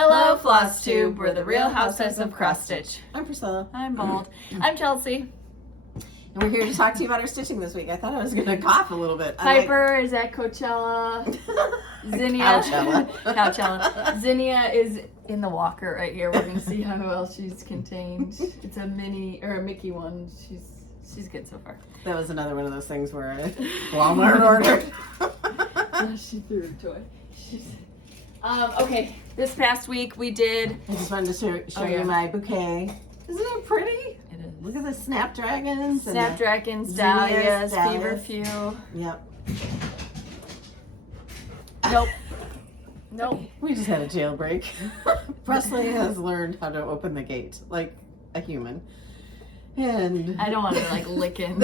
Hello, Flosstube. We're the Real Housewives of Cross Stitch. I'm Priscilla. I'm Bold. I'm Chelsea. And we're here to talk to you about our stitching this week. I thought I was going to cough a little bit. Piper is at Coachella. Zinnia. Coachella. Zinnia is in the walker right here. We're going to see how well she's contained. It's a mini, or a Mickey one. She's good so far. That was another one of those things where Walmart ordered. She threw her toy. Okay, this past week we did... I just wanted to show you my bouquet. Isn't it pretty? It is. Look at the snapdragons. Snapdragons, dahlias, feverfew. Yep. Nope. We just had a jailbreak. Presley has learned how to open the gate like a human. And I don't want to lick in.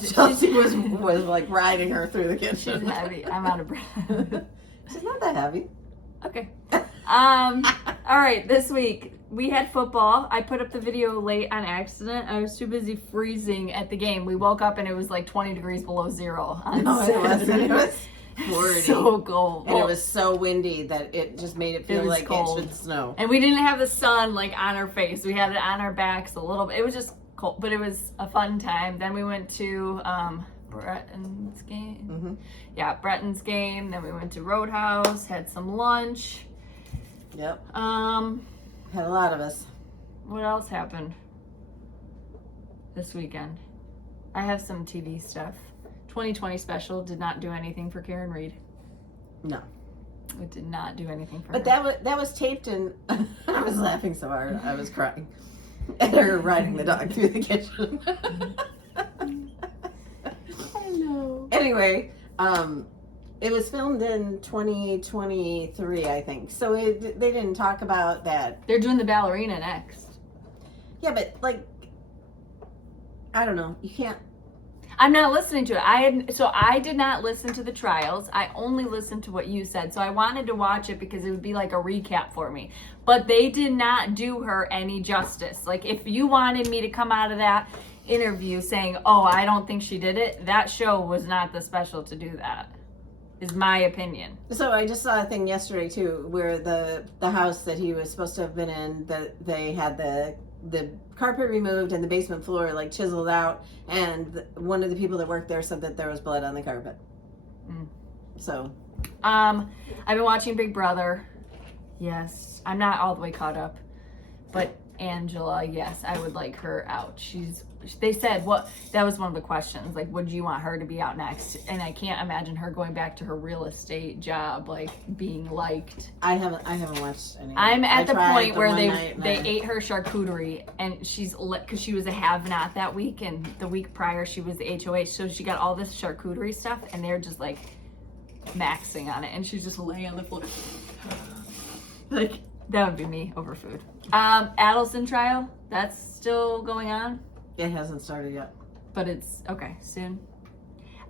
Chelsea was like riding her through the kitchen. She's heavy. I'm out of breath. She's not that heavy. Okay. All right, this week we had football. I put up the video late on accident. I was too busy freezing at the game. We woke up and it was like 20 degrees below zero on Saturday. It was 40. So cold. And it was so windy that it just made it feel like cold. It should snow. And we didn't have the sun on our face. We had it on our backs a little bit. It was just cold, but it was a fun time. Then we went to Bretton's game. Mm-hmm. Yeah, Bretton's game. Then we went to Roadhouse, had some lunch. Yep. Had a lot of us. What else happened this weekend? I have some TV stuff. 2020 special did not do anything for Karen Reed. No. It did not do anything for her. But that was taped and I was laughing so hard I was crying at her riding the dog through the kitchen. Hello. Anyway, it was filmed in 2023, I think. So they didn't talk about that. They're doing the ballerina next. Yeah, but I don't know. You can't. I'm not listening to it. I did not listen to the trials. I only listened to what you said. So I wanted to watch it because it would be like a recap for me. But they did not do her any justice. Like, if you wanted me to come out of that interview saying, oh, I don't think she did it, that show was not the special to do that, is my opinion. So I just saw a thing yesterday too, where the house that he was supposed to have been in, that they had the carpet removed and the basement floor chiseled out, and one of the people that worked there said that there was blood on the carpet. So I've been watching Big Brother. Yes, I'm not all the way caught up, but Angela, yes, I would like her out. They said that was one of the questions, would you want her to be out next? And I can't imagine her going back to her real estate job, being liked. I haven't watched any. I'm at the point where they ate her charcuterie, and because she was a have-not that week, and the week prior she was the HOH, so she got all this charcuterie stuff, and they're just maxing on it, and she's just laying on the floor. That would be me over food. Adelson trial, that's still going on. It hasn't started yet. But it's, okay, soon.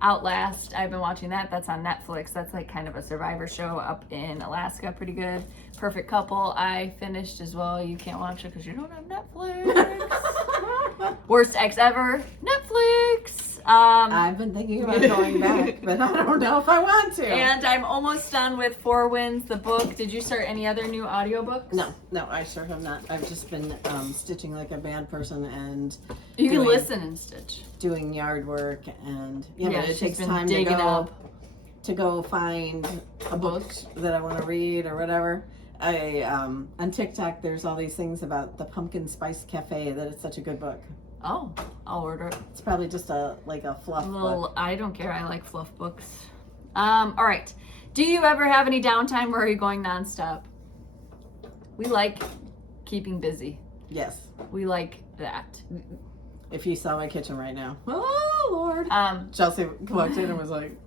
Outlast, I've been watching that. That's on Netflix. That's kind of a survivor show up in Alaska. Pretty good. Perfect Couple, I finished as well. You can't watch it because you don't have Netflix. Worst Ex Ever, Netflix. I've been thinking about going back, but I don't know if I want to. And I'm almost done with Four Winds, the book. Did you start any other new audiobooks? No, I sure have not. I've just been stitching like a bad person, and you can listen and stitch. Doing yard work, and but it takes time to go find a book that I want to read or whatever. On TikTok, there's all these things about the Pumpkin Spice Cafe, that it's such a good book. Oh, I'll order it. It's probably just a fluff book. I don't care. I like fluff books. All right. Do you ever have any downtime, or are you going nonstop? We like keeping busy. Yes. We like that. If you saw my kitchen right now, oh Lord. Chelsea walked in and was like,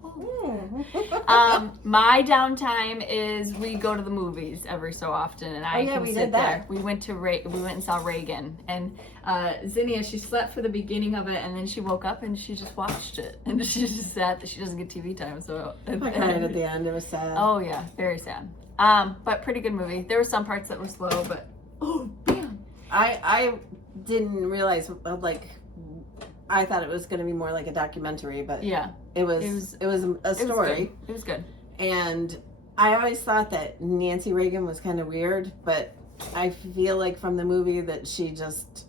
my downtime is we go to the movies every so often, and I can sit there. We went and saw Reagan, and Zinnia, she slept for the beginning of it, and then she woke up and she just watched it, and she just sad that she doesn't get TV time. So I cried at the end. It was sad. Oh yeah, very sad. But pretty good movie. There were some parts that were slow, but oh damn. I didn't realize I thought it was going to be more like a documentary, but yeah, it was a story. It was good. And I always thought that Nancy Reagan was kind of weird, but I feel like from the movie that she just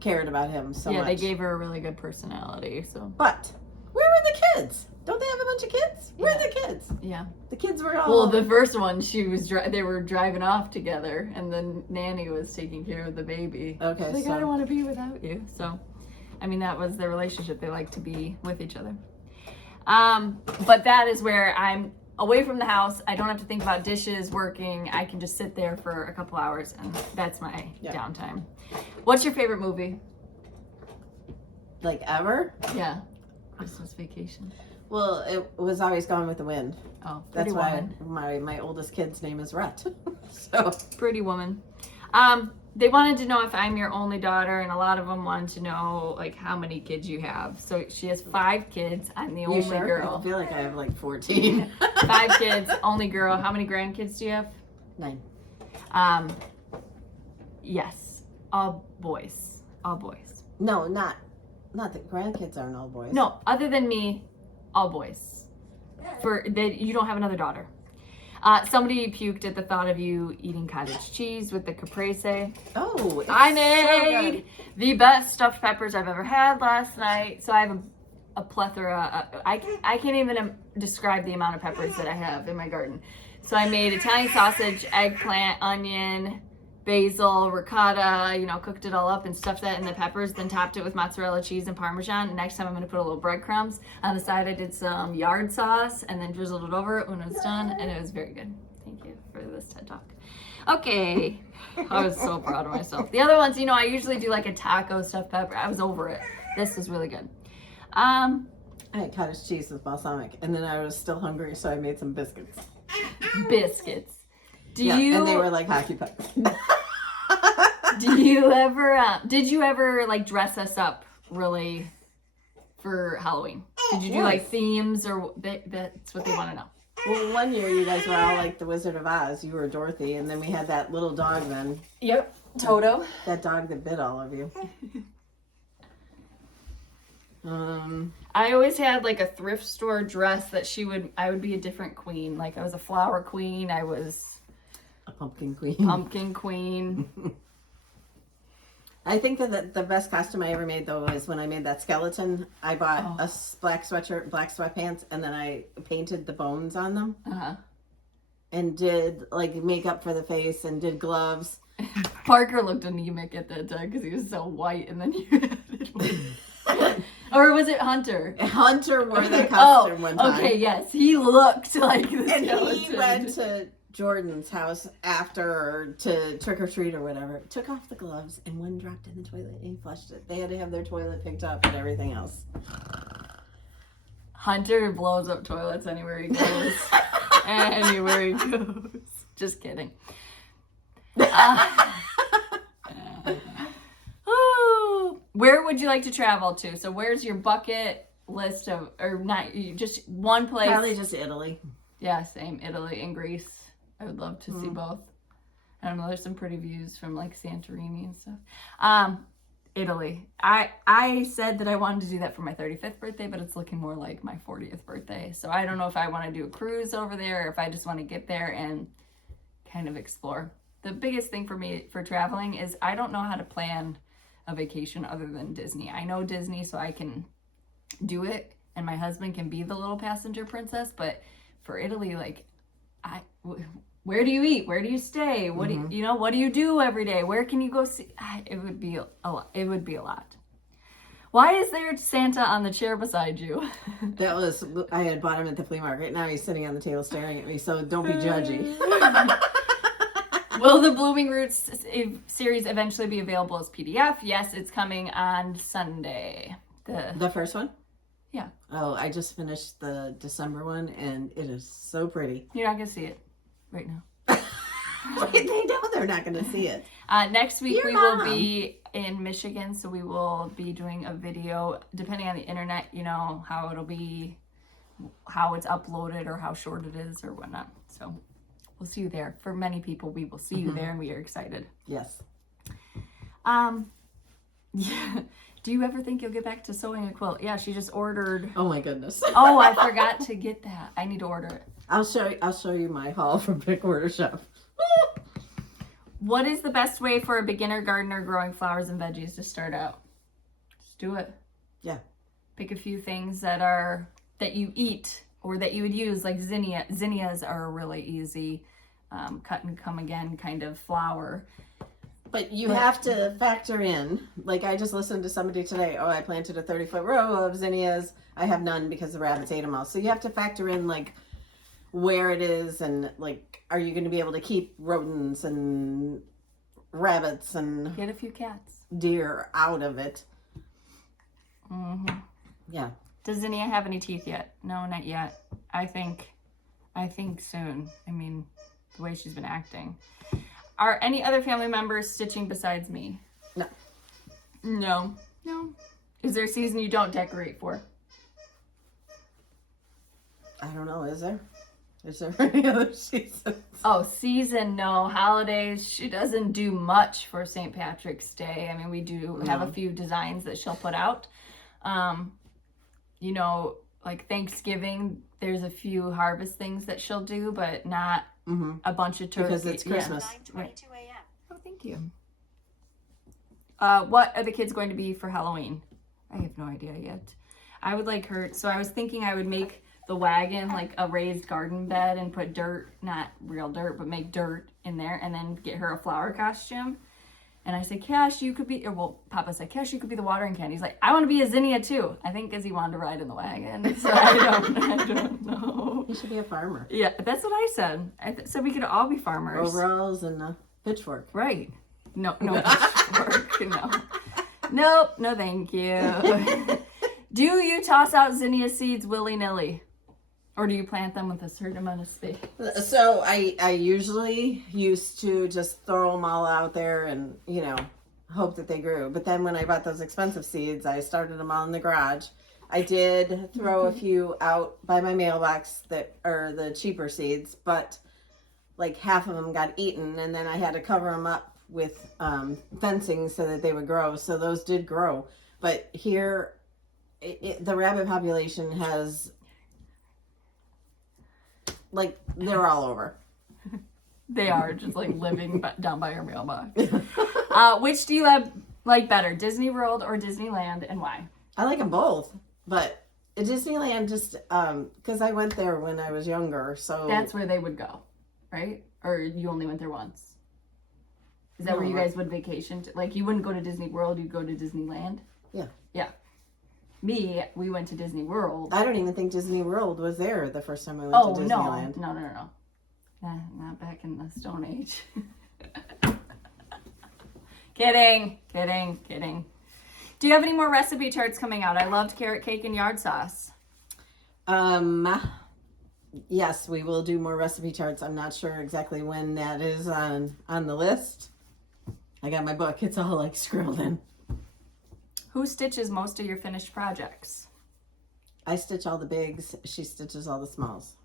cared about him so much. Yeah, they gave her a really good personality. So, but where were the kids? Don't they have a bunch of kids? Where are the kids? Yeah. The kids were all... Well, the first one, they were driving off together, and the nanny was taking care of the baby. Okay, She's like, so... I don't want to be without you. So, I mean, that was their relationship. They like to be with each other. But that is where I'm away from the house. I don't have to think about dishes, working. I can just sit there for a couple hours, and that's my downtime. What's your favorite movie? Like ever? Yeah. Christmas Vacation. Well, it was always Gone with the Wind. Oh, That's Pretty why Woman. my oldest kid's name is Rhett. So Pretty Woman. They wanted to know if I'm your only daughter, and a lot of them wanted to know like how many kids you have. So she has 5 kids. I'm the only girl. I feel like I have like 14. 5 kids, only girl. How many grandkids do you have? 9. Yes, all boys. All boys. No, not the grandkids aren't all boys. No, other than me, all boys. You don't have another daughter. Somebody puked at the thought of you eating cottage cheese with the caprese. Oh, I made the best stuffed peppers I've ever had last night. So I have a plethora. I can't even describe the amount of peppers that I have in my garden. So I made Italian sausage, eggplant, onion, basil, ricotta, cooked it all up and stuffed that in the peppers, then topped it with mozzarella cheese and Parmesan. Next time I'm going to put a little breadcrumbs. On the side I did some yard sauce and then drizzled it over it when it was done, and it was very good. Thank you for this TED Talk. Okay. I was so proud of myself. The other ones, I usually do like a taco stuffed pepper. I was over it. This was really good. I had cottage cheese with balsamic, and then I was still hungry, so I made some biscuits. Biscuits. And they were like hockey pucks. Did you ever like dress us up really for Halloween? Did you do like themes, or that's what they want to know? Well, one year you guys were all like the Wizard of Oz. You were Dorothy, and then we had that little dog then. Yep, Toto. That dog that bit all of you. I always had like a thrift store dress that I would be a different queen. Like I was a flower queen. I was a pumpkin queen. Pumpkin queen. I think that the best costume I ever made, though, was when I made that skeleton. I bought a black sweatshirt, black sweatpants, and then I painted the bones on them. Uh-huh. And did like makeup for the face and did gloves. Parker looked anemic at that time because he was so white, and then you added or was it Hunter? Hunter wore that costume one time. Okay, yes. He looked like the skeleton. And he went to Jordan's house after to trick or treat or whatever. Took off the gloves and one dropped in the toilet and he flushed it. They had to have their toilet picked up and everything else. Hunter blows up toilets anywhere he goes. Anywhere he goes. Just kidding. Where would you like to travel to? So where's your bucket list of, or not, just one place? Probably just Italy. Yeah, same. Italy and Greece. I would love to see both. I don't know, there's some pretty views from like Santorini and stuff. Italy. I said that I wanted to do that for my 35th birthday, but it's looking more like my 40th birthday. So I don't know if I want to do a cruise over there or if I just want to get there and kind of explore. The biggest thing for me for traveling is I don't know how to plan a vacation other than Disney. I know Disney, so I can do it and my husband can be the little passenger princess, but for Italy, like where do you eat? Where do you stay? What do you what do you do every day? Where can you go see? It would be a lot. It would be a lot. Why is there Santa on the chair beside you? I had bought him at the flea market. Now he's sitting on the table staring at me, so don't be judgy. Will the Blooming Roots series eventually be available as PDF? Yes, it's coming on Sunday. The first one? Yeah. Oh, I just finished the December one, and it is so pretty. You're not going to see it right now. They know they're not going to see it. Next week we will be in Michigan, so we will be doing a video, depending on the internet, how it'll be, how it's uploaded or how short it is or whatnot. So we'll see you there. For many people, we will see you there, and we are excited. Yes. Yeah. Do you ever think you'll get back to sewing a quilt? Yeah, she just ordered. Oh my goodness. Oh, I forgot to get that. I need to order it. I'll show you my haul from Pick Order Shop. What is the best way for a beginner gardener growing flowers and veggies to start out? Just do it. Yeah. Pick a few things that you eat or that you would use, like zinnia. Zinnias are a really easy cut and come again kind of flower. But you have to factor in, like I just listened to somebody today, oh, I planted a 30-foot row of zinnias. I have none because the rabbits ate them all. So you have to factor in like where it is and like, are you going to be able to keep rodents and rabbits and get a few cats, deer out of it? Mm-hmm. Yeah. Does zinnia have any teeth yet? No, not yet. I think soon. I mean, the way she's been acting. Are any other family members stitching besides me? No. No. No. Is there a season you don't decorate for? I don't know. Is there? Is there any other seasons? Oh, season, no. Holidays, she doesn't do much for St. Patrick's Day. I mean, we do have a few designs that she'll put out. You know, like Thanksgiving, there's a few harvest things that she'll do, but not a bunch of turkey. Because it's Christmas. Yeah. 9:22 a.m. Oh, thank you. What are the kids going to be for Halloween? I have no idea yet. I would like her, so I was thinking I would make the wagon like a raised garden bed and put dirt, not real dirt, but make dirt in there and then get her a flower costume. And I said, Cash, you could be, or well, Papa said, Cash, you could be the watering can. He's like, I want to be a zinnia too. I think because he wanted to ride in the wagon. So I don't know. You should be a farmer. Yeah, that's what I said. So we could all be farmers. Overalls and a pitchfork. Right. No pitchfork. No. Nope. No, thank you. Do you toss out zinnia seeds willy-nilly? Or do you plant them with a certain amount of space? So I usually used to just throw them all out there and, you know, hope that they grew. But then when I bought those expensive seeds, I started them all in the garage. I did throw a few out by my mailbox that are the cheaper seeds, but like half of them got eaten, and then I had to cover them up with fencing so that they would grow. So those did grow. But here, the rabbit population has... like, they're all over. They are just like living down by your mailbox. Which do you like better, Disney World or Disneyland, and why? I like them both, but Disneyland just, because I went there when I was younger, so... That's where they would go, right? Or you only went there once? Is that where you guys would vacation? Like, you wouldn't go to Disney World, you'd go to Disneyland? Yeah. Yeah. We went to Disney World. I don't even think Disney World was there the first time I went to Disneyland. No. Not back in the Stone Age. Kidding. Do you have any more recipe charts coming out? I loved carrot cake and yard sauce. Yes, we will do more recipe charts. I'm not sure exactly when that is on the list. I got my book. It's all like scribbled in. Who stitches most of your finished projects? I stitch all the bigs. She stitches all the smalls.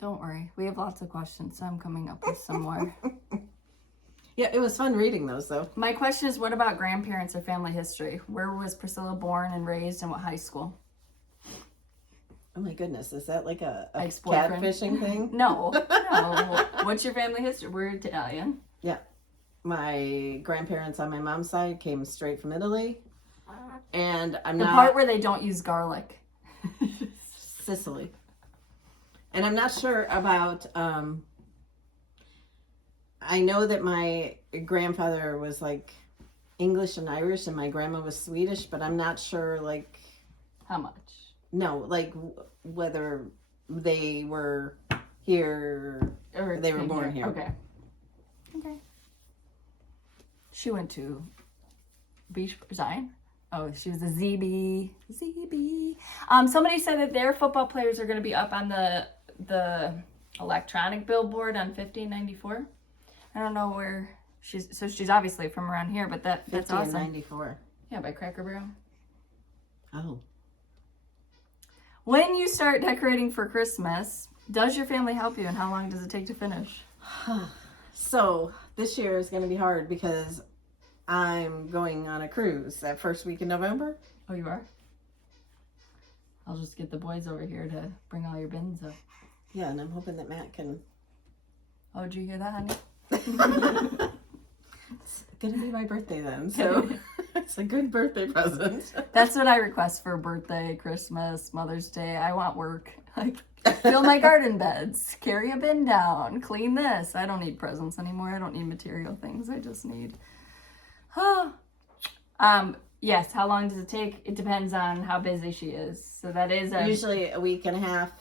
Don't worry. We have lots of questions, so I'm coming up with some more. Yeah, it was fun reading those, though. My question is, what about grandparents or family history? Where was Priscilla born and raised, and what high school? Oh my goodness, is that like a Ex-boyfriend? catfishing thing? No. What's your family history? We're Italian. Yeah. My grandparents on my mom's side came straight from Italy. And The part where they don't use garlic. Sicily. And I'm not sure about, I know that my grandfather was like English and Irish and my grandma was Swedish, but I'm not sure like... How much? No, like whether they were here or they were born here. Okay. She went to Beach Zion. Oh, she was a ZB. Somebody said that their football players are going to be up on the electronic billboard on 1594. I don't know where she's obviously from around here, but that's awesome. 1594. Yeah, by Cracker Barrel. Oh. When you start decorating for Christmas, does your family help you, and how long does it take to finish? So this year is going to be hard because I'm going on a cruise that first week in November. Oh, you are? I'll just get the boys over here to bring all your bins up. Yeah, and I'm hoping that Matt can. Oh, did you hear that, honey? It's gonna be my birthday then, so it's a good birthday present. That's what I request for birthday, Christmas, Mother's Day. I want work. Like, fill my garden beds, carry a bin down, clean this. I don't need presents anymore. I don't need material things. I just need. Yes. How long does it take? It depends on how busy she is. So that is Usually a week and a half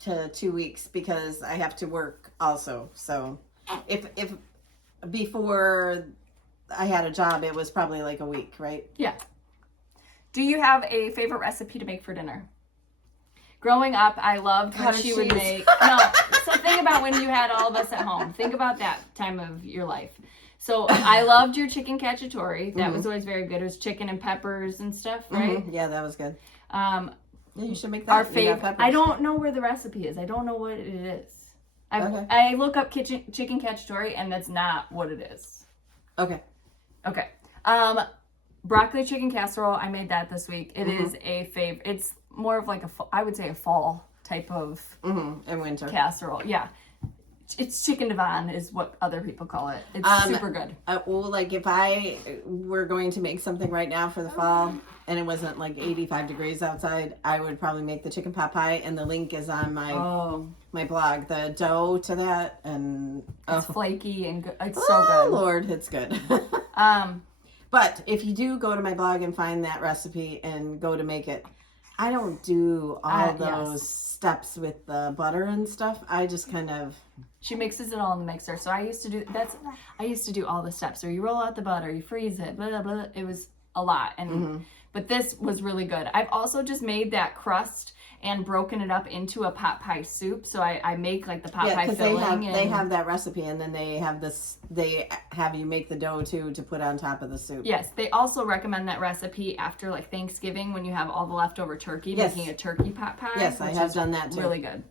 to 2 weeks because I have to work also. So if before I had a job, it was probably like a week, right? Yeah. Do you have a favorite recipe to make for dinner? Growing up, I loved when she would make. No, so think about when you had all of us at home. Think about that time of your life. So I loved your chicken cacciatore. That was always very good. It was chicken and peppers and stuff, right? Yeah, that was good. Yeah, you should make that. Our favorite. I don't know where the recipe is. I don't know what it is. I look up chicken cacciatore, and that's not what it is. Okay. Okay. Broccoli chicken casserole. I made that this week. It is a favorite. It's more of like I would say a fall type of in winter casserole. Yeah. It's chicken divan is what other people call it. It's super good. Well, like if I were going to make something right now for the fall and it wasn't like 85 degrees outside, I would probably make the chicken pot pie, and the link is on my blog. The dough to that, and it's flaky and good. It's so Oh good. Lord, it's good. But if you do go to my blog and find that recipe and go to make it, I don't do all those steps with the butter and stuff. I just kind of. She mixes it all in the mixer. So I used to do all the steps. Or you roll out the butter, you freeze it, blah, blah, blah. It was a lot. And but this was really good. I've also just made that crust and broken it up into a pot pie soup. So I make like the pot pie filling. They have that recipe, and then they have you make the dough too to put on top of the soup. Yes, they also recommend that recipe after like Thanksgiving when you have all the leftover turkey, making a turkey pot pie. Yes, I have done that too. Really good.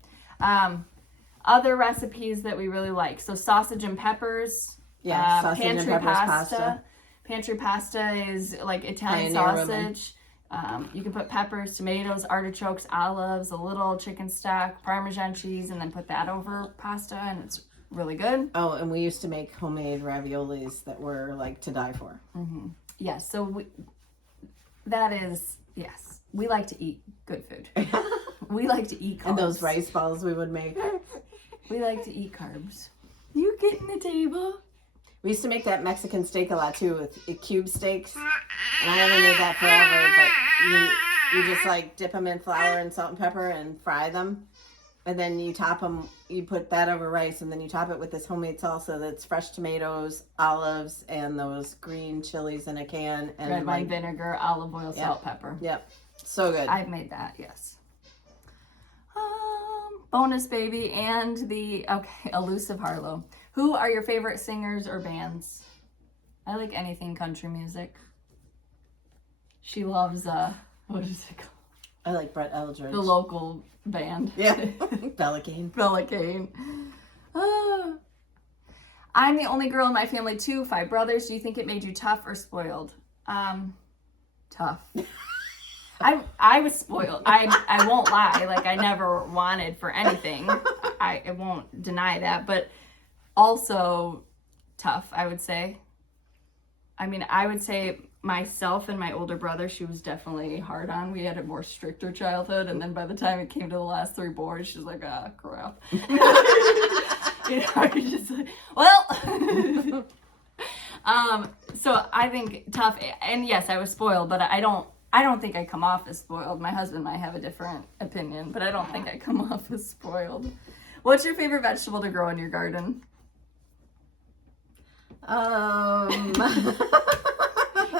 Other recipes that we really like. So sausage and peppers. Yeah, sausage and peppers pasta. Pantry pasta is like Italian sausage. You can put peppers, tomatoes, artichokes, olives, a little chicken stock, Parmesan cheese, and then put that over pasta, and it's really good. Oh, and we used to make homemade raviolis that were like to die for. Yes, so yes. We like to eat good food. We like to eat carbs. And those rice balls we would make. We like to eat carbs. You getting the table? We used to make that Mexican steak a lot too with cube steaks. And I haven't made that forever, but you just like dip them in flour and salt and pepper and fry them. And then you top them, you put that over rice, and then you top it with this homemade salsa that's fresh tomatoes, olives, and those green chilies in a can. And red wine vinegar, olive oil, salt, pepper. Yep. So good. I've made that, yes. Bonus baby and Elusive Harlow. Who are your favorite singers or bands? I like anything country music. She loves what is it called? I like Brett Eldredge. The local band. Yeah. Bella Kane. I'm the only girl in my family too. 5 brothers. Do you think it made you tough or spoiled? Tough. I was spoiled. I won't lie. Like I never wanted for anything. I won't deny that. But also tough, I would say. I mean, I would say myself and my older brother, she was definitely hard on. We had a more stricter childhood, and then by the time it came to the last 3 boys, she's like, ah, crap. You know, you're just like, well. So I think tough, and yes, I was spoiled, but I don't think I come off as spoiled. My husband might have a different opinion, but I don't think I come off as spoiled. What's your favorite vegetable to grow in your garden?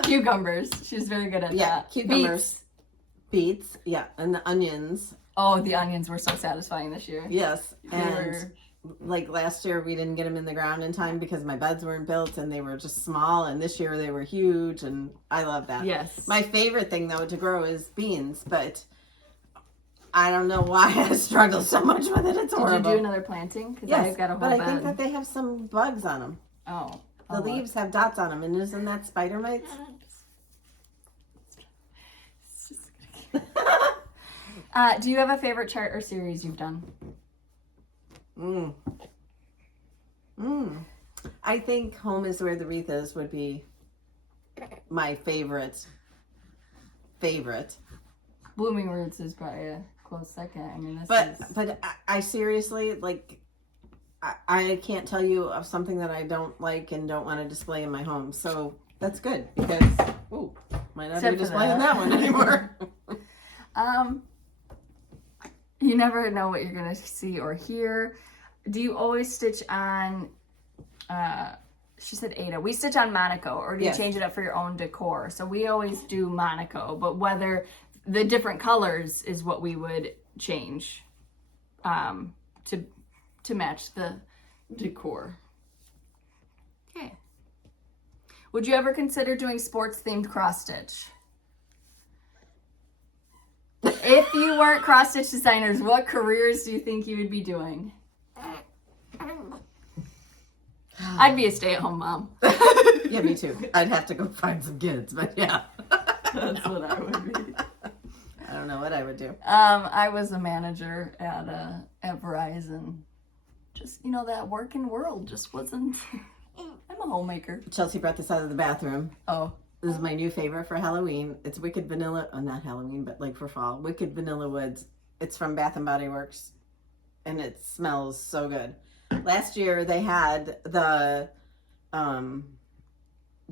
Cucumbers. She's very good at that. Yeah, cucumbers. Beets. Yeah, and the onions. Oh, the onions were so satisfying this year. Yes, and like last year we didn't get them in the ground in time because my beds weren't built and they were just small, and this year they were huge, and I love that. Yes. My favorite thing though to grow is beans, but I don't know why I struggle so much with it. It's horrible. Did you do another planting? Because yes, I've got a whole but I bed. think that they have some bugs on them. Oh. The leaves have dots on them, and isn't that spider mites? Do you have a favorite chart or series you've done? I think Home is Where the Wreath Is would be my favorite. Blooming Roots is probably a close second. I mean, But I seriously, like, I can't tell you of something that I don't like and don't want to display in my home. So that's good because, might not be displaying that one anymore. You never know what you're going to see or hear. Do you always stitch on, she said Ada, we stitch on Monaco, or do you change it up for your own decor? So we always do Monaco, but whether the different colors is what we would change to match the decor. Okay. Would you ever consider doing sports themed cross stitch? If you weren't cross stitch designers, what careers do you think you would be doing? I'd be a stay-at-home mom. Yeah, me too. I'd have to go find some kids, but yeah. That's what I would be. I don't know what I would do. I was a manager at Verizon. Just, that working world just wasn't... I'm a homemaker. Chelsea brought this out of the bathroom. Oh. This is my new favorite for Halloween. It's Wicked Vanilla, not Halloween, but like for fall. Wicked Vanilla Woods. It's from Bath & Body Works. And it smells so good. Last year they had the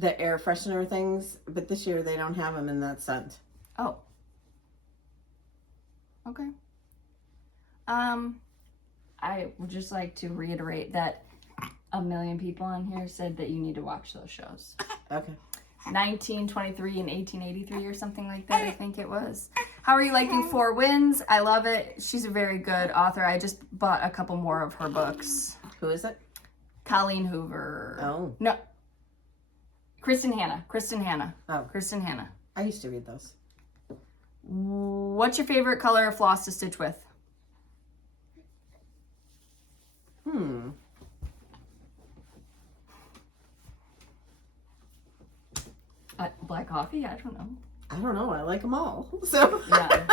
air freshener things, but this year they don't have them in that scent. Oh. Okay. I would just like to reiterate that 1 million people on here said that you need to watch those shows. Okay. 1923 and 1883 or something like that, I think it was. How are you liking Four Winds? I love it. She's a very good author. I just bought a couple more of her books. Who is it? Colleen Hoover. Oh. No. Kristen Hanna. Oh. Kristen Hanna. I used to read those. What's your favorite color of floss to stitch with? Black coffee? I don't know. I don't know. I like them all. So yeah.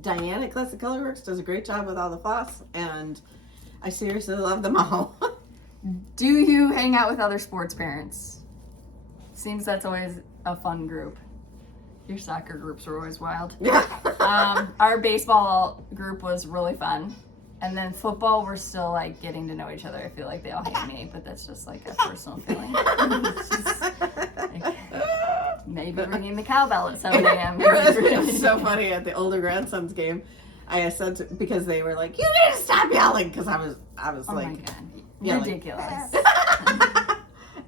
Diana Classic Colorworks does a great job with all the floss, and I seriously love them all. Do you hang out with other sports parents? Seems that's always a fun group. Your soccer groups are always wild. Yeah. Our baseball group was really fun. And then football, we're still like getting to know each other. I feel like they all hate me, but that's just like a personal feeling. It's just, like, maybe ringing the cowbell at 7 a.m. It's so funny at the older grandson's game. I said because they were like, "You need to stop yelling," because I was oh like, my God. Yelling. Ridiculous.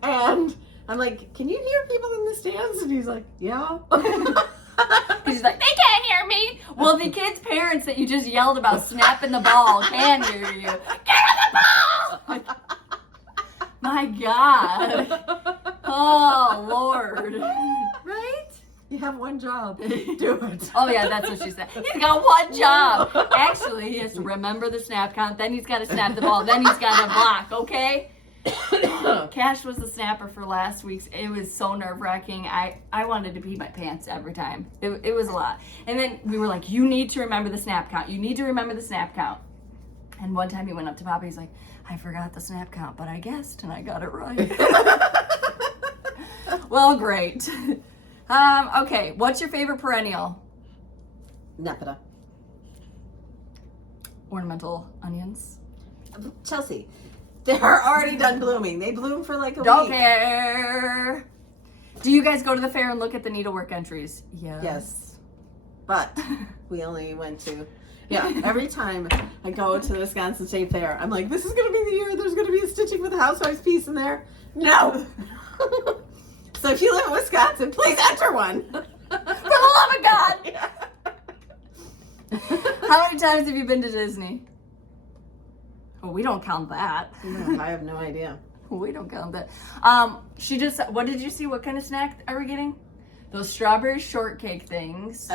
And I'm like, "Can you hear people in the stands?" And he's like, "Yeah." He's like, they can't hear me. Well, the kids' parents that you just yelled about snapping the ball can hear you. Get on the ball! My God. Oh, Lord. Right? You have one job. Do it. Oh, yeah, that's what she said. He's got one job. Actually, he has to remember the snap count. Then he's got to snap the ball. Then he's got to block, okay? Cash was the snapper for last week's. It was so nerve-wracking. I wanted to pee my pants every time. It was a lot. And then we were like, you need to remember the snap count. You need to remember the snap count. And one time he went up to Papa. He's like, I forgot the snap count, but I guessed and I got it right. Well, great. Okay, what's your favorite perennial? Nepeta. Ornamental onions. Chelsea. They're already done blooming. They bloom for like a Don't week. care. Do you guys go to the fair and look at the needlework entries? Yes. But we only went to, every time I go to the Wisconsin State Fair, I'm like, this is going to be the year there's going to be a Stitching with a Housewives piece in there. No. So if you live in Wisconsin, please enter one. For the love of God. Yeah. How many times have you been to Disney? Well, we don't count that. No, I have no idea. We don't count that. She just, what did you see? What kind of snack are we getting? Those strawberry shortcake things.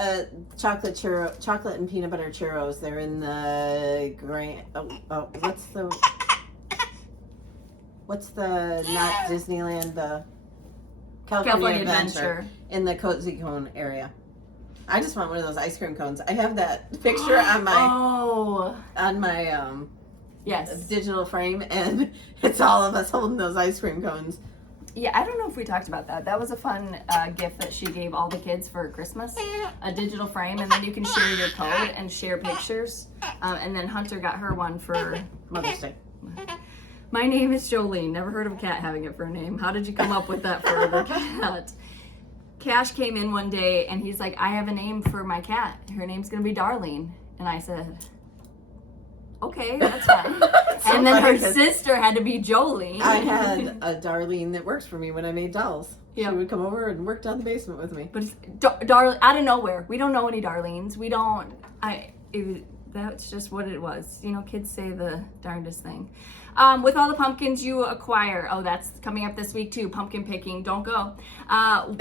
Chocolate and peanut butter churros. They're in the what's the not Disneyland, the California Adventure in the Cozy Cone area. I just want one of those ice cream cones. I have that picture on my yes digital frame, and it's all of us holding those ice cream cones. Yeah, I don't know if we talked about that. That was a fun gift that she gave all the kids for Christmas. A digital frame, and then you can share your code and share pictures. And then Hunter got her one for Mother's Day. My name is Jolene. Never heard of a cat having it for a name. How did you come up with that for a cat? Cash came in one day and he's like, I have a name for my cat. Her name's gonna be Darlene. And I said, okay, that's fine. So and then her funny, sister had to be Jolene. I had a Darlene that works for me when I made dolls. Yep. She would come over and work down the basement with me. But it's Darlene, out of nowhere. We don't know any Darlenes. We don't, that's just what it was. You know, kids say the darndest thing. With all the pumpkins you acquire, oh, that's coming up this week too, pumpkin picking, don't go.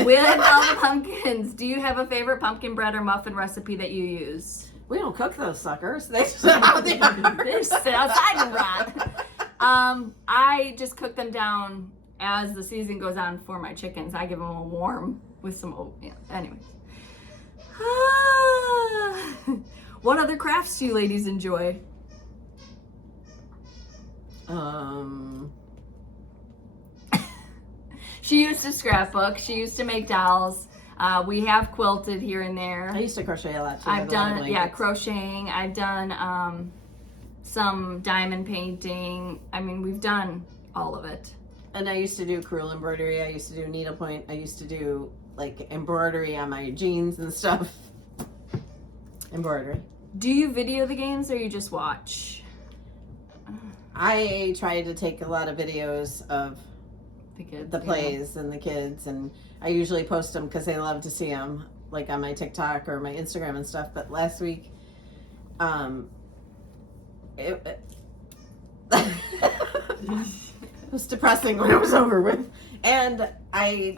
With all the pumpkins, do you have a favorite pumpkin bread or muffin recipe that you use? We don't cook those suckers. They just how they are. They just sit outside and rot. I just cook them down as the season goes on for my chickens. I give them a warm with some oatmeal. Anyways. What other crafts do you ladies enjoy? She used to scrapbook. She used to make dolls. We have quilted here and there. I used to crochet a lot too. I've done, crocheting. I've done some diamond painting. I mean, we've done all of it. And I used to do crewel embroidery. I used to do needlepoint. I used to do like embroidery on my jeans and stuff. Embroidery. Do you video the games or you just watch? I try to take a lot of videos of The kids. the plays and the kids, and I usually post them because they love to see them, like on my TikTok or my Instagram and stuff. But last week, it was depressing when it was over with, and I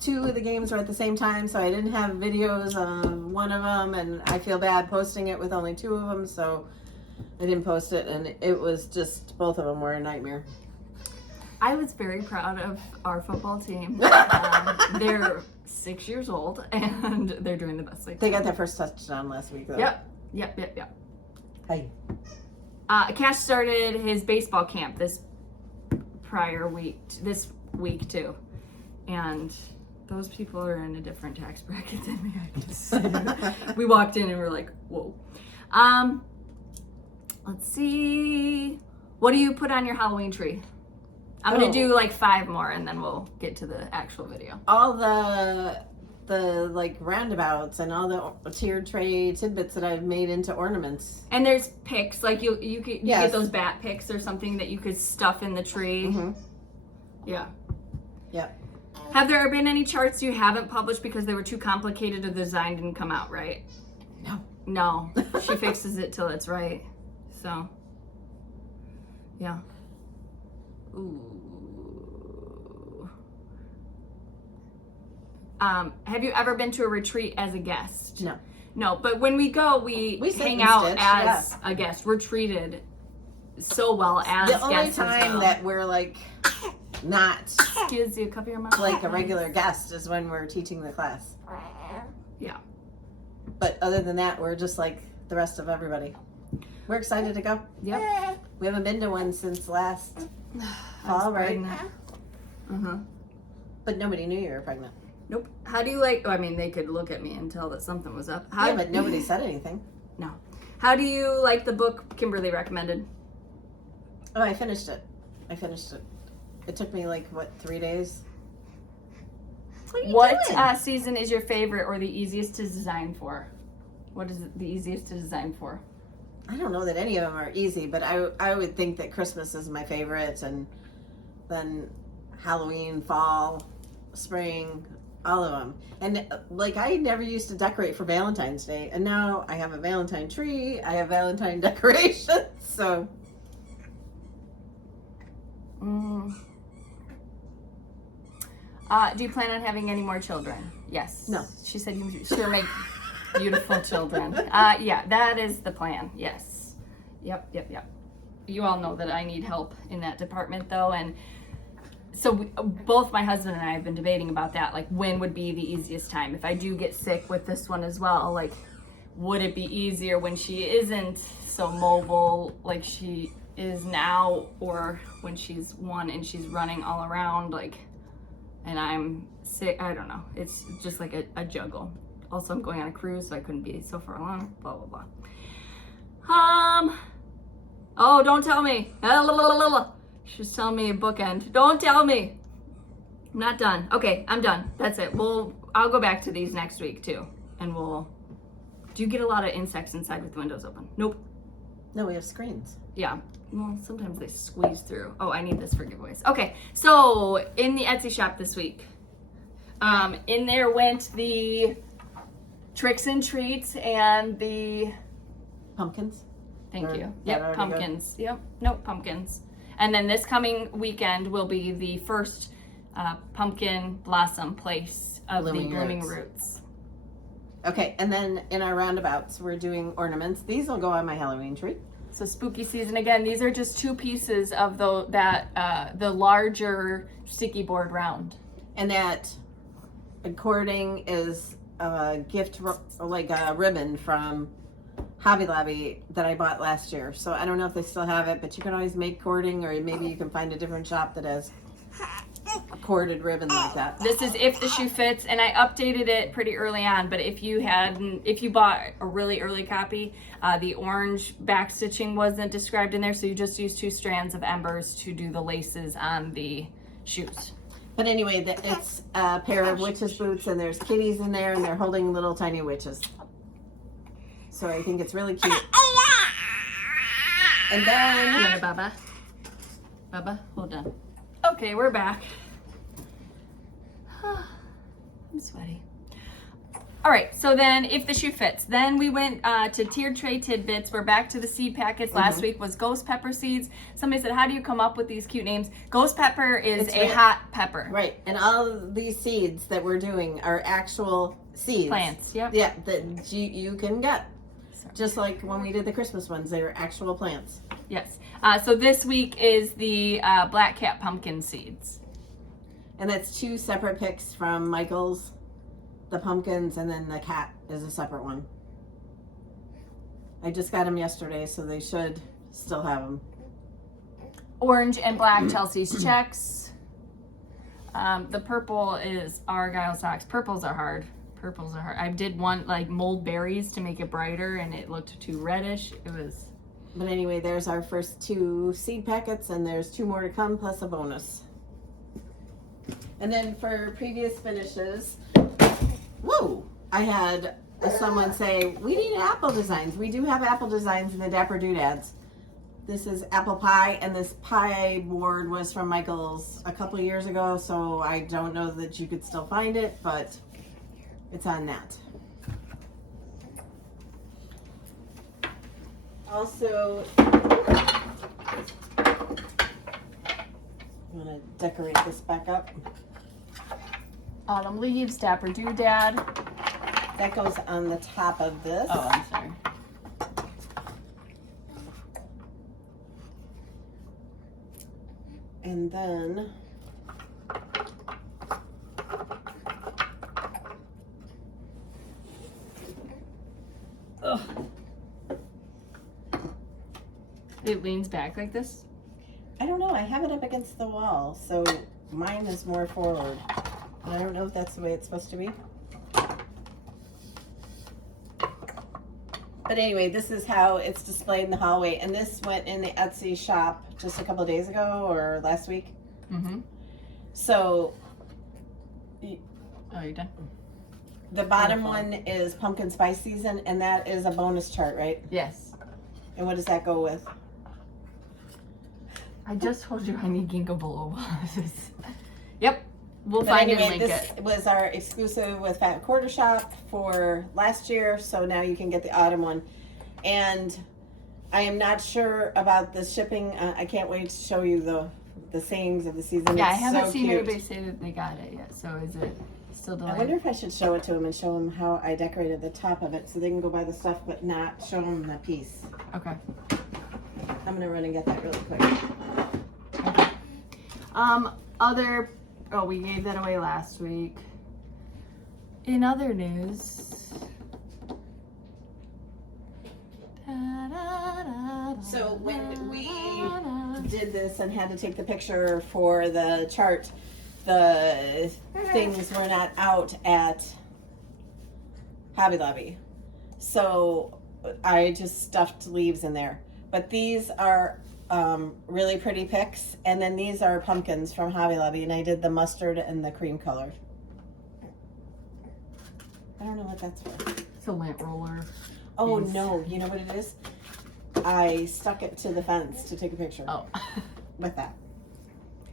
2 of the games were at the same time, so I didn't have videos of one of them, and I feel bad posting it with only 2 of them, so I didn't post it, and it was just, both of them were a nightmare. I was very proud of our football team. They're 6 years old and they're doing the best they can. They got their first touchdown last week, though. Yep. Hey. Cash started his baseball camp this week too. And those people are in a different tax bracket than me, I can say. We walked in and we're like, whoa. Let's see. What do you put on your Halloween tree? I'm gonna do like 5 more and then we'll get to the actual video. All the like roundabouts and all the tiered tray tidbits that I've made into ornaments. And there's picks, like you could Yes. get those bat picks or something that you could stuff in the tree. Mm-hmm. Yeah. Yep. Have there been any charts you haven't published because they were too complicated or the design didn't come out right? No. She fixes it till it's right. So, yeah. Ooh. Have you ever been to a retreat as a guest? No. No, but when we go, we sit hang and out stitch, as yeah. a guest. We're treated so well as The only guests. time that we're like not Excuse you, cover your mouth. like a regular guest is when we're teaching the class. Yeah. But other than that, we're just like the rest of everybody. We're excited to go. Yep. We haven't been to one since last fall, right? But nobody knew you were pregnant. Nope. How do you like? Oh, I mean, they could look at me and tell that something was up. Yeah, but nobody said anything. No. How do you like the book Kimberly recommended? Oh, I finished it. It took me like, what, 3 days? What season is your favorite or the easiest to design for? What is the easiest to design for? I don't know that any of them are easy, but I would think that Christmas is my favorite, and then Halloween, fall, spring, all of them. And like, I never used to decorate for Valentine's Day, and now I have a Valentine tree, I have Valentine decorations, so. Do you plan on having any more children? Yes. No. She said she'll make beautiful children. Yeah, that is the plan. Yes. Yep. You all know that I need help in that department though, and so both my husband and I have been debating about that, like when would be the easiest time if I do get sick with this one as well. Like, would it be easier when she isn't so mobile like she is now, or when she's 1 and she's running all around, like, and I'm sick? I don't know. It's just like a juggle. Also, I'm going on a cruise, so I couldn't be so far along. Blah blah blah. Oh, don't tell me. She's telling me a bookend. Don't tell me. I'm not done. Okay, I'm done. That's it. I'll go back to these next week too, and Do you get a lot of insects inside with the windows open? Nope. No, we have screens. Yeah. Well, sometimes they squeeze through. Oh, I need this for giveaways. Okay, so in the Etsy shop this week, in there went the tricks and treats and the pumpkins. Thank you. Yep, pumpkins. Yep, nope, pumpkins. And then this coming weekend will be the first pumpkin blossom place of the Blooming Roots. Okay, and then in our roundabouts, we're doing ornaments. These will go on my Halloween tree. So spooky season again. These are just 2 pieces of the larger sticky board round. And that cording is a gift, like a ribbon from Hobby Lobby that I bought last year. So I don't know if they still have it, but you can always make cording, or maybe you can find a different shop that has a corded ribbon like that. This is If the Shoe Fits, and I updated it pretty early on, but if you bought a really early copy, the orange back stitching wasn't described in there, so you just use 2 strands of embers to do the laces on the shoes. But anyway, it's a pair of witches' boots, and there's kitties in there, and they're holding little tiny witches. So I think it's really cute. And then... Here, Baba. Baba, hold on. Okay, we're back. I'm sweaty. All right, so then If the Shoe Fits. Then we went to Tiered Tray Tidbits. We're back to the seed packets. Last week was ghost pepper seeds. Somebody said, how do you come up with these cute names? Ghost pepper is hot pepper. Right, and all of these seeds that we're doing are actual seeds. Plants, yep. Yeah, that you can get. Just like when we did the Christmas ones, they were actual plants. Yes. So this week is the Black Cat pumpkin seeds. And that's 2 separate picks from Michael's, the pumpkins, and then the cat is a separate one. I just got them yesterday, so they should still have them. Orange and black, Chelsea's checks. The purple is Argyle socks. Purples are hard. I did one like mold berries to make it brighter, and it looked too reddish. But anyway, there's our first 2 seed packets, and there's 2 more to come, plus a bonus. And then for previous finishes, I had someone say, we need apple designs. We do have apple designs in the Dapper Doodads. This is apple pie, and this pie board was from Michael's a couple years ago, so I don't know that you could still find it, but it's on that. Also, I'm gonna decorate this back up. Autumn leaves, Dapper Doodad. That goes on the top of this. Oh, I'm sorry. And then it leans back like this? I don't know. I have it up against the wall, so mine is more forward. And I don't know if that's the way it's supposed to be. But anyway, this is how it's displayed in the hallway. And this went in the Etsy shop just a couple of days ago or last week. Mm-hmm. So... Oh, you're done? The bottom one is pumpkin spice season, and that is a bonus chart, right? Yes. And what does that go with? I just told you I need ginkgo biloba. Yep. We'll But find anyway, and link this it. was our exclusive with Fat Quarter Shop for last year, so now you can get the autumn one. And I am not sure about the shipping. I can't wait to show you the sayings of the season. Yeah, It's I haven't so seen cute. anybody say that they got it yet. So is it still delayed? I wonder if I should show it to them and show them how I decorated the top of it so they can go buy the stuff but not show them the piece. Okay. I'm going to run and get that really quick. Okay. other, oh, we gave that away last week. In other news. So when we did this and had to take the picture for the chart, the things were not out at Hobby Lobby. So I just stuffed leaves in there. But these are really pretty picks. And then these are pumpkins from Hobby Lobby. And I did the mustard and the cream color. I don't know what that's for. It's a lint roller. Oh Yes. no, you know what it is? I stuck it to the fence to take a picture. Oh. With that.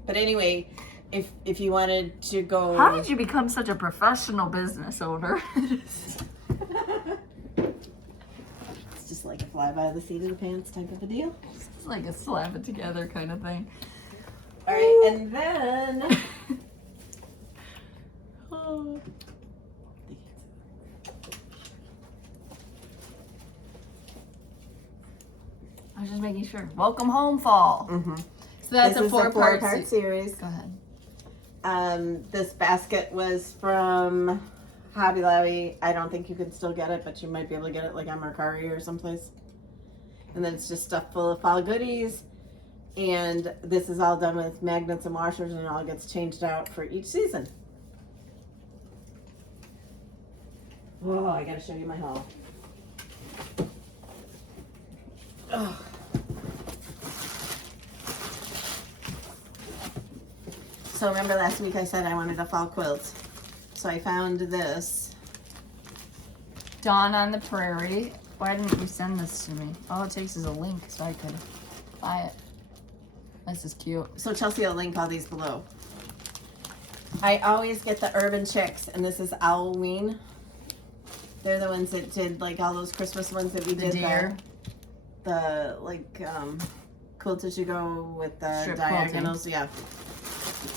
But anyway, if you wanted to go... How did you become such a professional business owner? It's just like a fly by the seat of the pants type of a deal. It's like a slap it together kind of thing. All right, and then... Oh. I was just making sure. Welcome home, fall. Mm-hmm. So that's This a is four-part series. Go ahead. This basket was from Hobby Lobby. I don't think you can still get it, but you might be able to get it like on Mercari or someplace. And then it's just stuffed full of fall goodies. And this is all done with magnets and washers, and it all gets changed out for each season. Whoa, I gotta show you my haul. Oh. So remember last week I said I wanted a fall quilt. So I found this. Dawn on the Prairie. Why didn't you send this to me? All it takes is a link so I could buy it. This is cute. So Chelsea will link all these below. I always get the Urban Chicks, and this is Halloween. They're the ones that did like all those Christmas ones that we The did. deer. The like quilt as you go with the Strip diagonals. quilting. Yeah.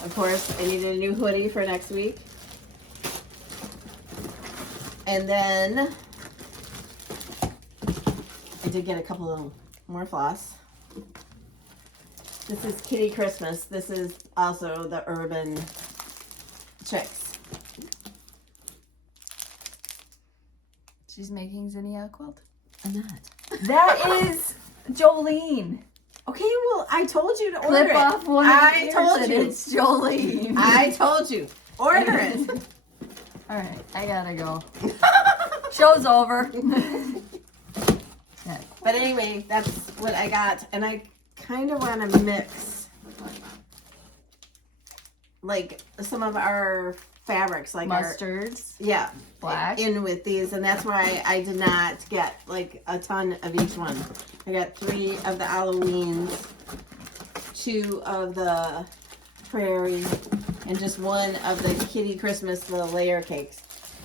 Of course, I needed a new hoodie for next week. And then I did get a couple of more floss. This is Kitty Christmas. This is also the Urban Chicks. She's making zinnia quilt. I'm not. That is Jolene. Okay, well, I told you to order Clip it. off one of I the ears told and you. it's Jolene. I told you. Order it. All right, I gotta go. Show's over. Yeah. But anyway, that's what I got. And I kind of want to mix like some of our fabrics, like Mustards, yeah, black. in with these. And that's why I did not get like a ton of each one. I got 3 of the Halloweens, 2 of the Prairie, and just 1 of the Kitty Christmas, the layer cakes.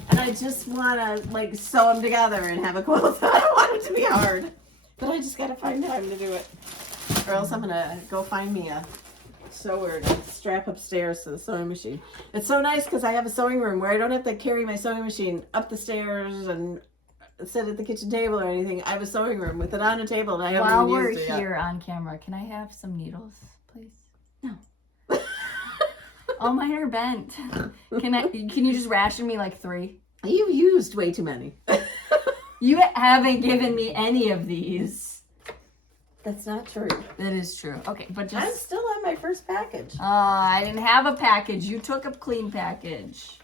And I just want to like sew them together and have a quilt. I don't want it to be hard. But I just got to find time to do it. Or else I'm going to go find me a sewer to strap upstairs to the sewing machine. It's so nice because I have a sewing room where I don't have to carry my sewing machine up the stairs and sit at the kitchen table or anything. I have a sewing room with it on a table and I haven't While even we're used it yet. here on camera, can I have some needles, please? No. All mine are bent. Can you just ration me like 3? You've used way too many. You haven't given me any of these. That's not true. That is true. Okay, but I'm just still on my first package. I didn't have a package. You took a clean package.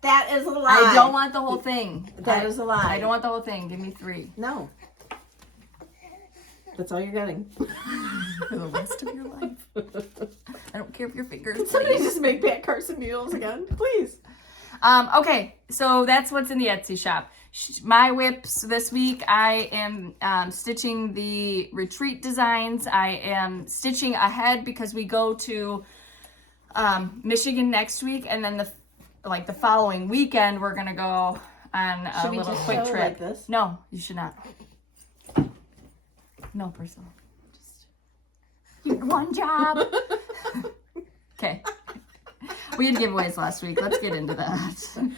That is a lie. I don't want the whole thing. That is a lie. I don't want the whole thing. Give me 3. No. That's all you're getting. For the rest of your life. I don't care if your fingers Somebody bleed. just make Pat Carson needles again, please. Okay, so that's what's in the Etsy shop. My whips this week, I am stitching the retreat designs. I am stitching ahead because we go to Michigan next week, and then the following weekend we're gonna go on a Should we little just quick sew trip. like this? No, you should not. No, Priscilla. Just you had one job. Okay. We had giveaways last week. Let's get into that.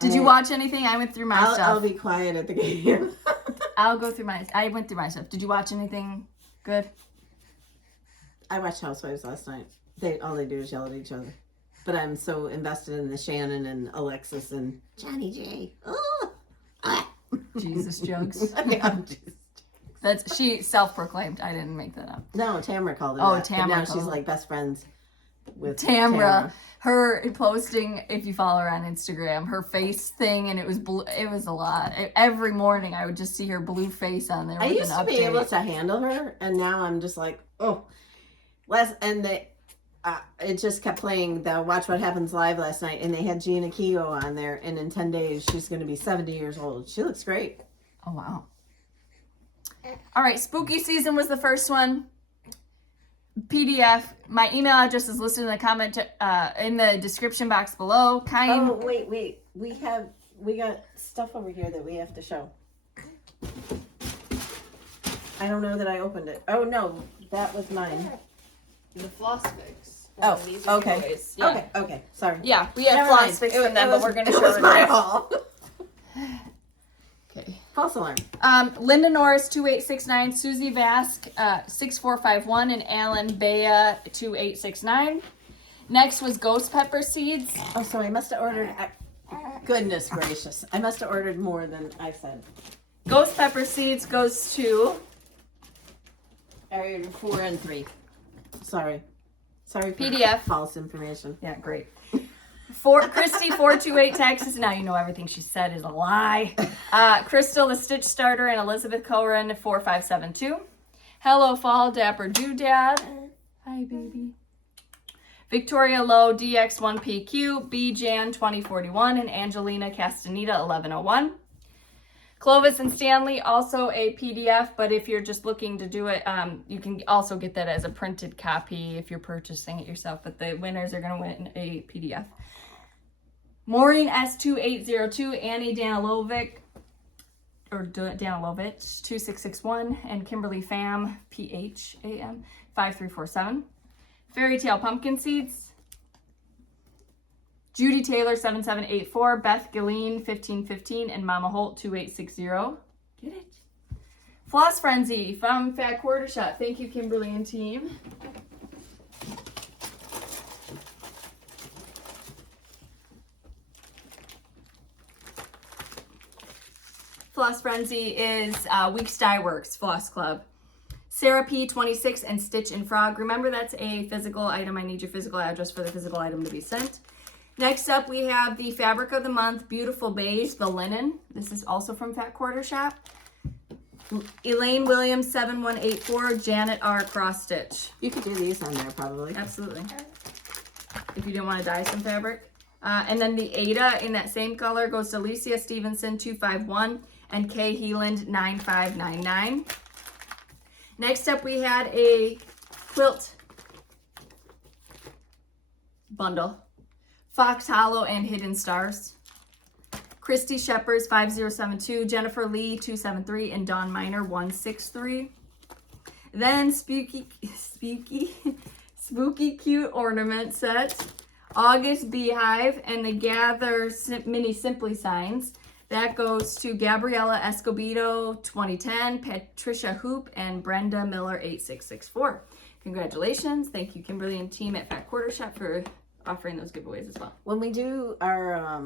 Did you watch anything? I went through my stuff. I'll be quiet at the game. I'll go through I went through my stuff. Did you watch anything good? I watched Housewives last night. all they do is yell at each other. But I'm so invested in the Shannon and Alexis and Johnny J. Oh. Jesus jokes. Yeah, Jesus. She self-proclaimed. I didn't make that up. No, Tamara called it. Oh, that, Tamara. But now she's like best friends with Tamara. Her posting, if you follow her on Instagram, her face thing, and it was a lot. Every morning I would just see her blue face on there. I used to be able to handle her, and now I'm just like, oh, it just kept playing the Watch What Happens Live last night, and they had Gina Keogh on there, and in 10 days she's going to be 70 years old. She looks great. Oh, wow. All right, spooky season was the first one. PDF. My email address is listed in the comment in the description box below. Oh, wait. We got stuff over here that we have to show. I don't know that I opened it. Oh, no, that was mine. The Flosstubes. Oh, okay. Yeah. Okay. Sorry. Yeah, we have Flosstubes from them, but we're going to show it. It was my haul. Okay. False alarm. Linda Norris 2869, Susie Vask 6451, and Alan Bea 2869. Next was ghost pepper seeds. Oh, so I must have ordered. Goodness gracious! I must have ordered more than I said. Ghost pepper seeds goes to area 4 and 3. Sorry for PDF. False information. Yeah, great. Christy 428 Texas. Now you know everything she said is a lie. Crystal the Stitch Starter and Elizabeth Coren 4572. Hello Fall Dapper Doodad. Hi baby. Victoria Lowe DX1PQ, B Jan 2041, and Angelina Castaneda 1101. Clovis and Stanley, also a PDF, but if you're just looking to do it, you can also get that as a printed copy if you're purchasing it yourself, but the winners are going to win a PDF. Maureen S2802, Annie Danilovich 2661, and Kimberly Pham, PHAM 5347. Fairy Tale Pumpkin Seeds. Judy Taylor 7784, Beth Gilleen 1515, and Mama Holt 2860. Get it? Floss Frenzy from Fat Quarter Shot. Thank you, Kimberly and team. Floss Frenzy is Weeks Dye Works Floss Club. Sarah P 26 and Stitch and Frog. Remember, that's a physical item. I need your physical address for the physical item to be sent. Next up, we have the Fabric of the Month, Beautiful Beige, the linen. This is also from Fat Quarter Shop. Elaine Williams, 7184, Janet R. Cross Stitch. You could do these on there, probably. Absolutely. If you didn't want to dye some fabric. And then the Ada in that same color goes to Alicia Stevenson, 251, and Kay Heeland, 9599. Next up, we had a quilt bundle. Fox Hollow and Hidden Stars. Christy Shepherds 5072, Jennifer Lee 273, and Dawn Miner 163. Then spooky cute ornament set. August Beehive and the Gather mini Simply signs. That goes to Gabriella Escobedo 2010, Patricia Hoop, and Brenda Miller 8664. Congratulations. Thank you, Kimberly and team at Fat Quarter Shop, for offering those giveaways as well. When we do our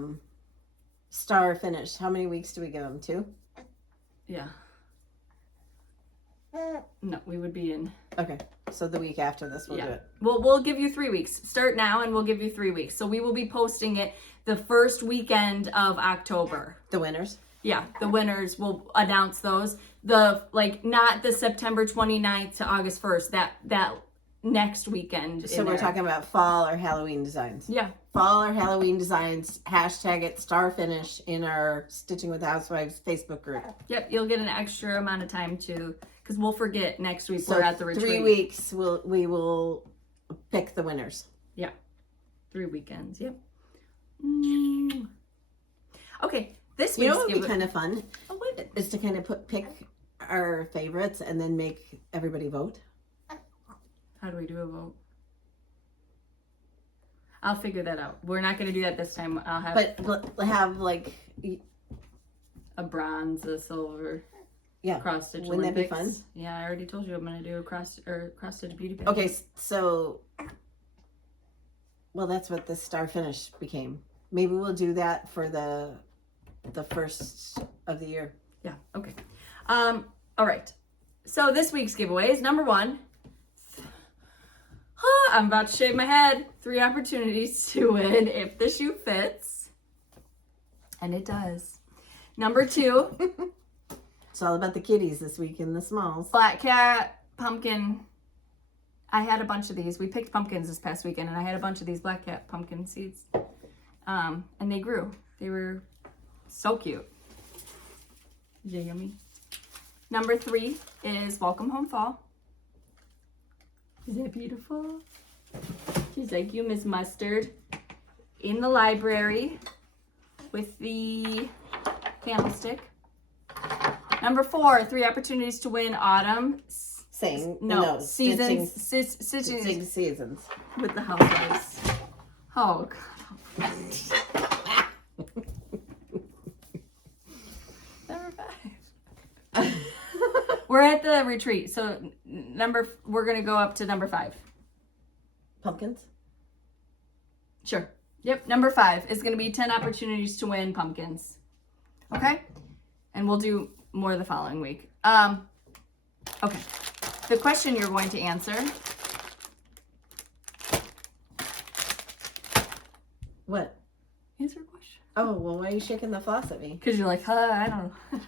star finish, how many weeks do we give them? 2? Yeah. No, we would be in. Okay, so the week after this we'll do it. We'll give you 3 weeks. Start now and we'll give you 3 weeks. So we will be posting it the first weekend of October. The winners? Yeah, the winners, will announce those. Not the September 29th to August 1st, that next weekend. So we're talking about fall or Halloween designs. Yeah. Fall or Halloween designs, hashtag it star finish in our Stitching with Housewives Facebook group. Yep, you'll get an extra amount of time because we'll forget next week. So we're at the retreat. 3 weeks, we will pick the winners. Yeah, 3 weekends, yep. Okay, this week's what would be kind of fun? Oh, what? Is to kind of pick our favorites and then make everybody vote. How do we do a vote? I'll figure that out. We're not going to do that this time. I'll have... But have like... a bronze, a silver... Yeah. Cross stitch. Wouldn't that be fun? Yeah, I already told you I'm going to do a cross stitch beauty pageant. Okay, so Well, that's what the star finish became. Maybe we'll do that for the first of the year. Yeah, okay. All right. So this week's giveaway is number 1. I'm about to shave my head. 3 opportunities to win if the shoe fits. And it does. Number 2. It's all about the kitties this week in the smalls. Black cat, pumpkin. I had a bunch of these. We picked pumpkins this past weekend, and I had a bunch of these black cat pumpkin seeds. And they grew. They were so cute. Yummy. Number 3 is Welcome Home Fall. Is that beautiful? She's like, you, Miss Mustard. In the library with the candlestick. Number 4, 3 opportunities to win autumn. Seasons. Stitching seasons. With the Housewives. Oh, God. Number 5. We're at the retreat, so we're going to go up to number 5. Pumpkins? Sure. Yep, number 5 is going to be 10 opportunities to win pumpkins. Okay? And we'll do more the following week. Okay. The question you're going to answer. What? Answer a question. Oh, well, why are you shaking the floss at me? Because you're like, I don't know.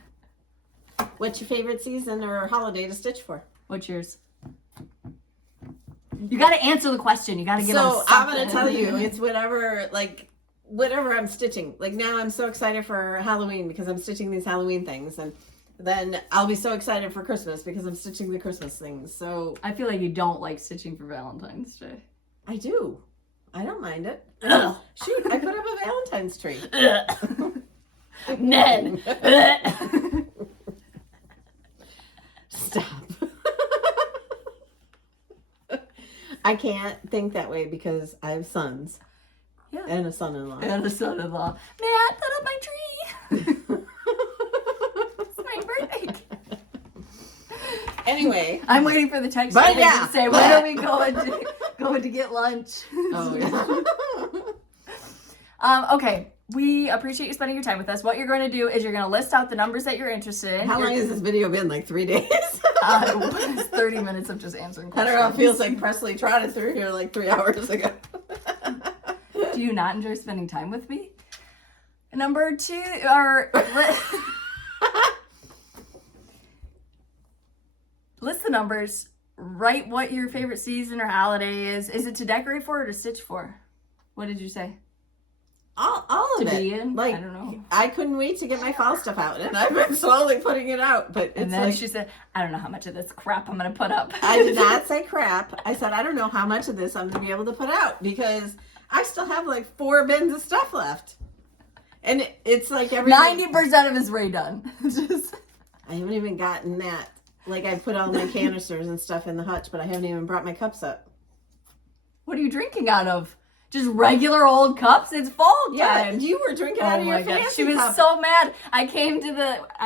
What's your favorite season or holiday to stitch for? What's yours? You got to answer the question. You got to give them something. So I'm going to tell you, it's whatever I'm stitching. Like now I'm so excited for Halloween because I'm stitching these Halloween things. And then I'll be so excited for Christmas because I'm stitching the Christmas things. So I feel like you don't like stitching for Valentine's Day. I do. I don't mind it. Shoot, I put up a Valentine's tree. Ned. Stop. I can't think that way because I have sons. Yeah. And a son-in-law. And a son-in-law. Matt, put up my tree. It's my birthday. Anyway. I'm waiting for the text to say, when are we going to get lunch? Oh, yeah. Okay. We appreciate you spending your time with us. What you're going to do is you're going to list out the numbers that you're interested in. How long has this video been? Like 3 days? It's 30 minutes of just answering questions. I don't know. It feels like Presley trotted through here like 3 hours ago. Do you not enjoy spending time with me? Number 2, list the numbers. Write what your favorite season or holiday is. Is it to decorate for or to stitch for? What did you say? All of it. To be in? Like, I don't know. I couldn't wait to get my fall stuff out, and I've been slowly putting it out. But and it's then like, she said, I don't know how much of this crap I'm going to put up. I did not say crap. I said, I don't know how much of this I'm going to be able to put out because I still have like 4 bins of stuff left. And it's like 90% of it's already done. I haven't even gotten that. Like I put all my canisters and stuff in the hutch, but I haven't even brought my cups up. What are you drinking out of? Just regular old cups? It's fall time. Yeah, you were drinking out of your fancy She was cup. so mad. I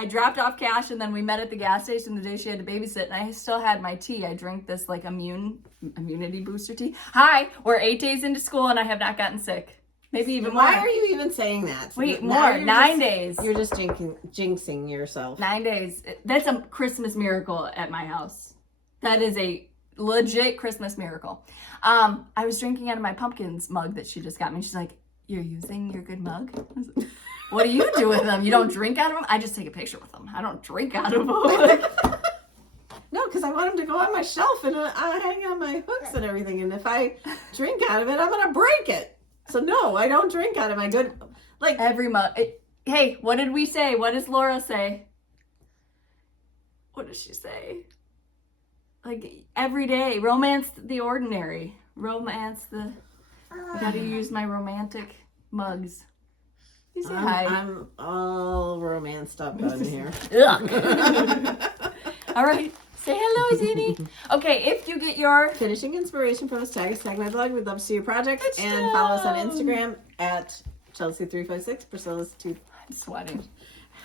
dropped off Cash and then we met at the gas station the day she had to babysit and I still had my tea. I drank this like immunity booster tea. Hi, we're 8 days into school and I have not gotten sick. Maybe even more. Why are you even saying that? Wait, Now more. 9 days. You're just jinxing yourself. 9 days. That's a Christmas miracle at my house. That is a legit Christmas miracle. I was drinking out of my pumpkins mug that she just got me. She's like, you're using your good mug? I was like, what do you do with them? You don't drink out of them? I just take a picture with them. I don't drink out of them. No, because I want them to go on my shelf and I hang on my hooks and everything. And if I drink out of it, I'm going to break it. So no, I don't drink out of my good, like every mug. Hey, what did we say? What does Laura say? What does she say? Like every day, romance the ordinary. I gotta use my romantic mugs. You say hi. I'm all romanced up in here. All right. Say hello, Zini. Okay, if you get your finishing inspiration post, tag my blog. We'd love to see your project. And follow us on Instagram at Chelsea356. Priscilla's 2. I'm sweating.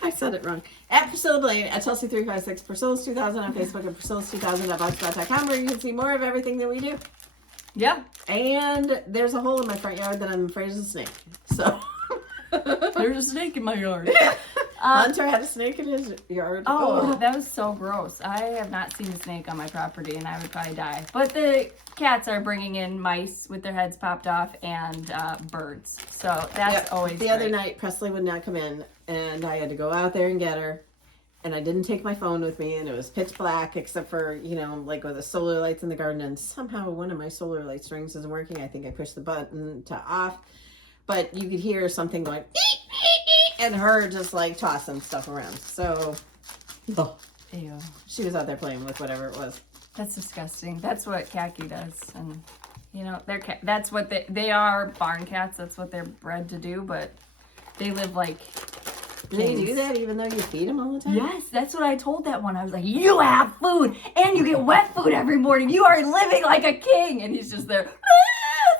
I said it wrong. At Priscilla Blaine, at Chelsea356, Priscilla's 2000 on Facebook, and Priscilla's2000 at blogspot.com, where you can see more of everything that we do. Yeah. And there's a hole in my front yard that I'm afraid is a snake. So There's a snake in my yard. Hunter had a snake in his yard. Oh, that was so gross. I have not seen a snake on my property, and I would probably die. But the cats are bringing in mice with their heads popped off and birds. So that's always The other night, Presley would not come in, and I had to go out there and get her. And I didn't take my phone with me, and it was pitch black, except for, you know, like with the solar lights in the garden. And somehow one of my solar light strings isn't working. I think I pushed the button to off. But you could hear something going, eek, eek, eek, and her just like tossing stuff around. So Ew. she was out there playing with whatever it was. That's disgusting. That's what Khaki does. And, you know, that's what they are barn cats. That's what they're bred to do. But they live like... Do they do that even though you feed them all the time? Yes, that's what I told that one. I was like, you have food and you get wet food every morning. You are living like a king. And he's just there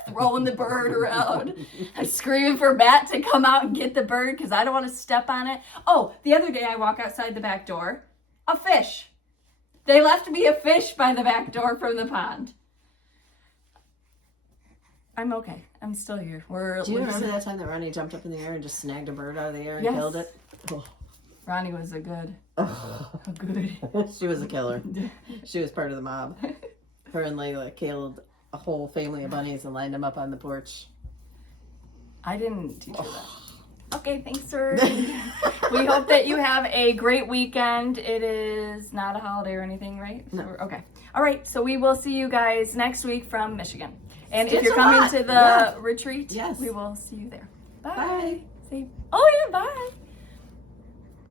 throwing the bird around. I'm screaming for Matt to come out and get the bird because I don't want to step on it. Oh, the other day I walk outside the back door. A fish. They left me a fish by the back door from the pond. I'm okay. I'm still here. Do you remember that time that Ronnie jumped up in the air and just snagged a bird out of the air and killed it? Oh. Ronnie was a good. She was a killer. She was part of the mob. Her and Layla killed a whole family of bunnies and lined them up on the porch. I didn't teach her that. Okay, thanks for. We hope that you have a great weekend. It is not a holiday or anything, right? No. Okay. All right. So we will see you guys next week from Michigan. And if Thanks you're a coming lot. to the retreat, Yes. we will see you there. Bye. Bye. Say, oh yeah, bye.